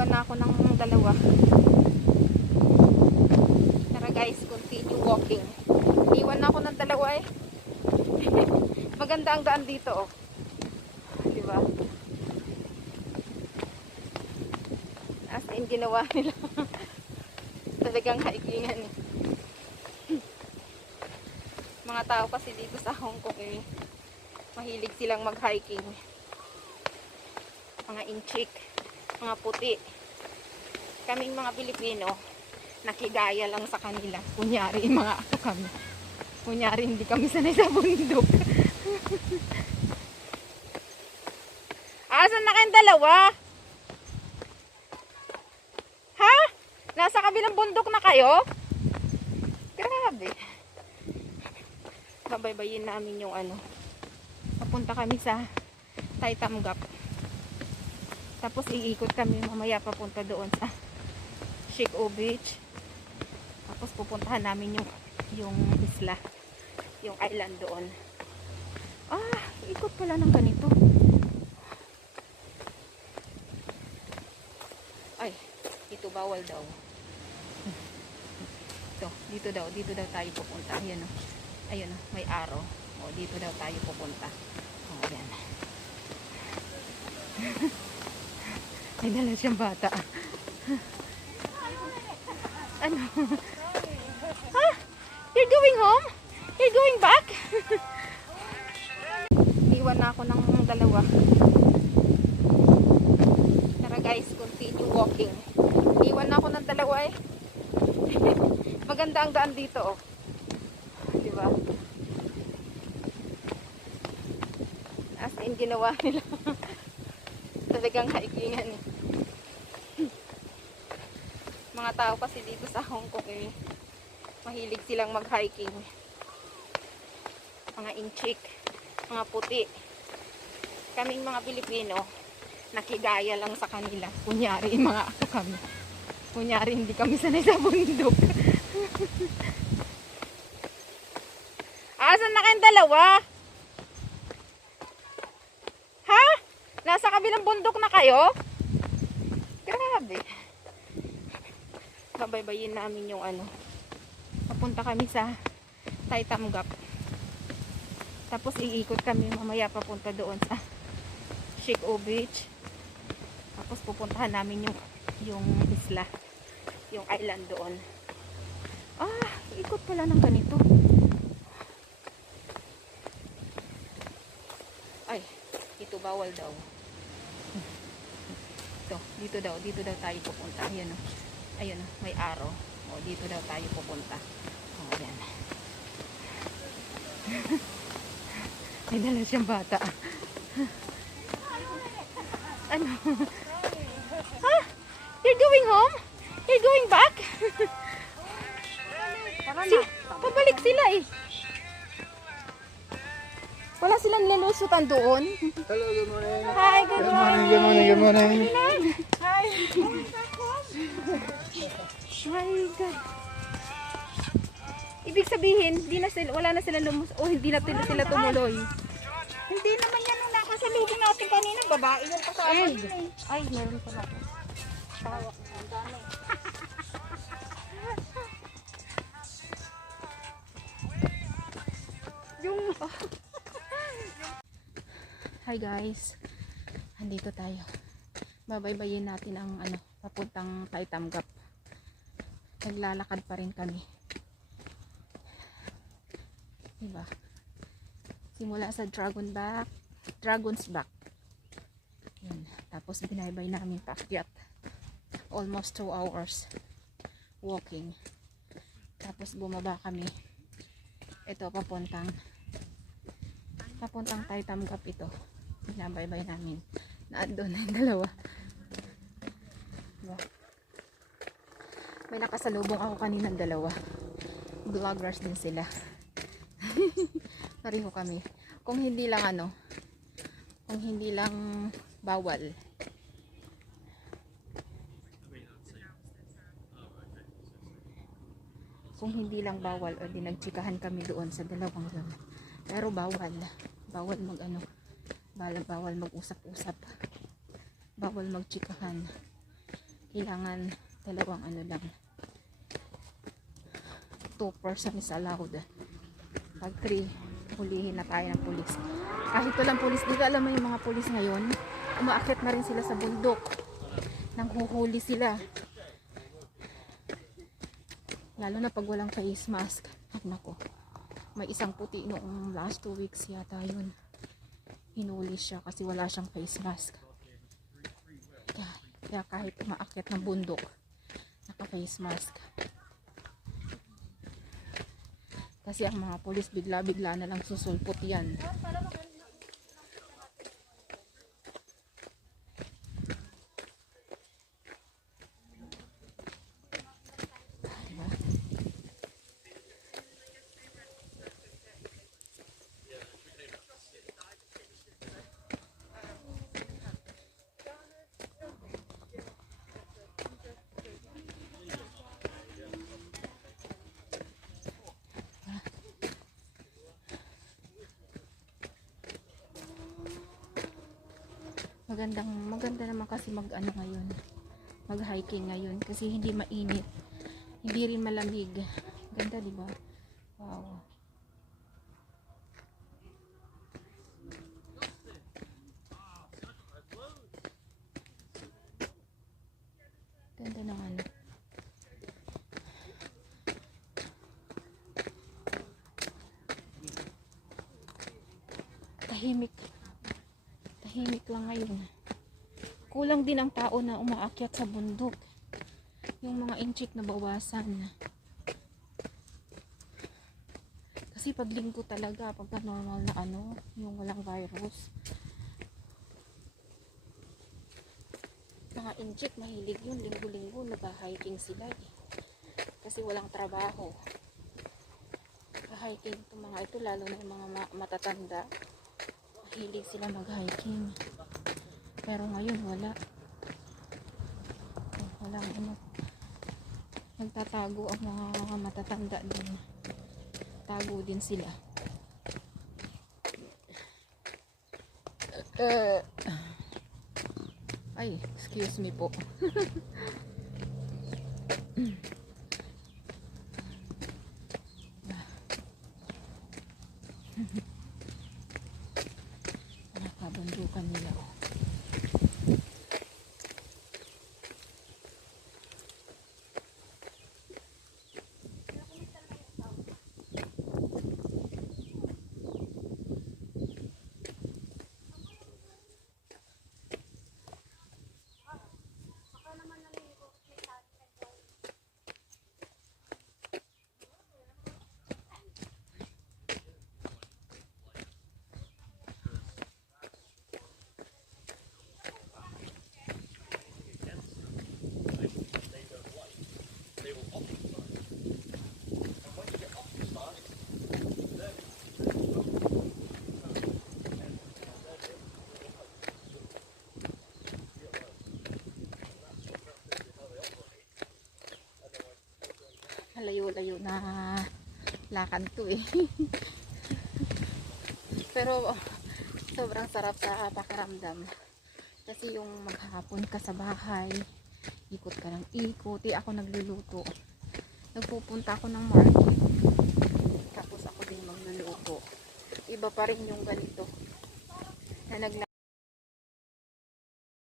Iwan na ako ng dalawa. Tara guys, continue walking. Iwan na ako ng dalawa eh. Maganda ang daan dito oh. Diba? As in ginawa nila. Talagang hikingan eh. Mga tao kasi dito sa Hong Kong eh, mahilig silang mag-hiking. Mga inchik, mga puti. Kaming mga Pilipino, nakigaya lang sa kanila. Kunyari, mga ako kami. Kunyari, hindi kami sanay sa bundok. Asan na kayong dalawa? Ha? Nasa kabilang bundok na kayo? Grabe. Babaybayin namin yung ano. Papunta kami sa Tai Tam Gap. Tapos iikot kami mamaya papunta doon sa Shik O Beach. Tapos pupuntahan namin yung isla, yung island doon. Ah, ikot pala ng ganito. Ay, ito bawal daw. Ito, dito daw tayo pupunta. Ayan o. Ayun, may araw. O, dito daw tayo pupunta. O, ayan. May dala siyang bata. Ano? Ha? You're going home? You're going back? Iwan na ako ng dalawa. Tara guys, continue walking. Iwan na ako ng dalawa eh. Maganda ang daan dito oh. Diba? As in ginawa nila. Talagang hikingan eh. Mga tao kasi dito sa Hong Kong eh, mahilig silang mag-hiking. Mga inchik, mga puti. Kaming mga Pilipino, nakigaya lang sa kanila. Kunyari, mga ako kami. Kunyari, hindi kami sanay sa bundok. Asan na kayong dalawa? Ha? Nasa kabilang bundok na kayo? Grabe. Babaybayin namin yung ano. Papunta kami sa Tai Tam Gap. Tapos iikot kami mamaya papunta doon sa Shik O Beach. Tapos pupuntahan namin yung isla, yung island doon. Ah, ikot pala ng ganito. Ay, ito bawal daw. Ito, dito daw tayo pupunta. Ayan o. Ayun, may araw. O, dito daw tayo pupunta. O, ayan. May dala siyang bata. Ano? Ha? You're going home? You're going back? Pabalik sila eh. Wala silang nilusutan doon. Hello, good morning. Hi, good morning. Good morning, good morning. Hi. My God. Ibig sabihin, wala na sila hindi na sila tumuloy. Hindi naman yan nung nakasalubong natin kanina. Babae yung kasama yun eh. Ay, meron pala. Tawak na ang dami. Yung... Hi guys. Andito tayo. Babaybayin natin ang papuntang Tai Tam Gap. Naglalakad pa rin kami. Diba? Simula sa Dragon's Back. Yan. Tapos binaybay namin paakyat. Almost 2 hours walking. Tapos bumaba kami. Ito papuntang Tai Tam Gap ito. Binabaybay namin. Naandun na yung dalawa. Diba? May nakasalubong ako kaninang dalawa. Vloggers din sila. Pareho kami. Kung hindi lang bawal. Kung hindi lang bawal o di nagtsikahan kami doon sa dalawang yun. Pero bawal bawal mag-usap-usap. Bawal magtsikahan. Kailangan dalawang ano lang. 2 person is allowed. Pag 3, hulihin na tayo ng pulis. Kahit walang pulis dito, alam mo yung mga pulis ngayon, umaakyat na rin sila sa bundok. Nanghuhuli sila. Lalo na pag walang face mask. Ay, nako. May isang puti noong last 2 weeks yata yun. Hinuli siya kasi wala siyang face mask. Kaya kahit umaakyat ng bundok, naka face mask. Kasi ang mga pulis bigla-bigla na lang susulpot yan. Diba? Maganda naman kasi mag-ano ngayon, mag-hiking ngayon kasi hindi mainit, hindi rin malamig. Ganda, di ba? Wow. Ganda ng ano. Tahimik. Tahimik lang ngayon. Kulang din ang tao na umaakyat sa bundok. Yung mga inchik na bawasan. Kasi pag linggo talaga, pagka normal na ano, yung walang virus. Mga inchik, mahilig yun. Linggo-linggo, nag-hiking sila. Kasi walang trabaho. Hiking itong mga ito, lalo na yung mga matatanda. Mahilig sila mag-hiking. Pero ngayon wala. Walang ano. Nagtatago ang mga matatanda din. Tago din sila. Ay, excuse me po. Nakabundukan nila. Layo-layo na lakad to eh. Pero sobrang sarap sa pakiramdam. Kasi yung maghapon ka sa bahay, ikot ka ng ikot. Ako nagluluto. Nagpupunta ako ng market. Tapos ako din magluluto. Iba pa rin yung ganito. Na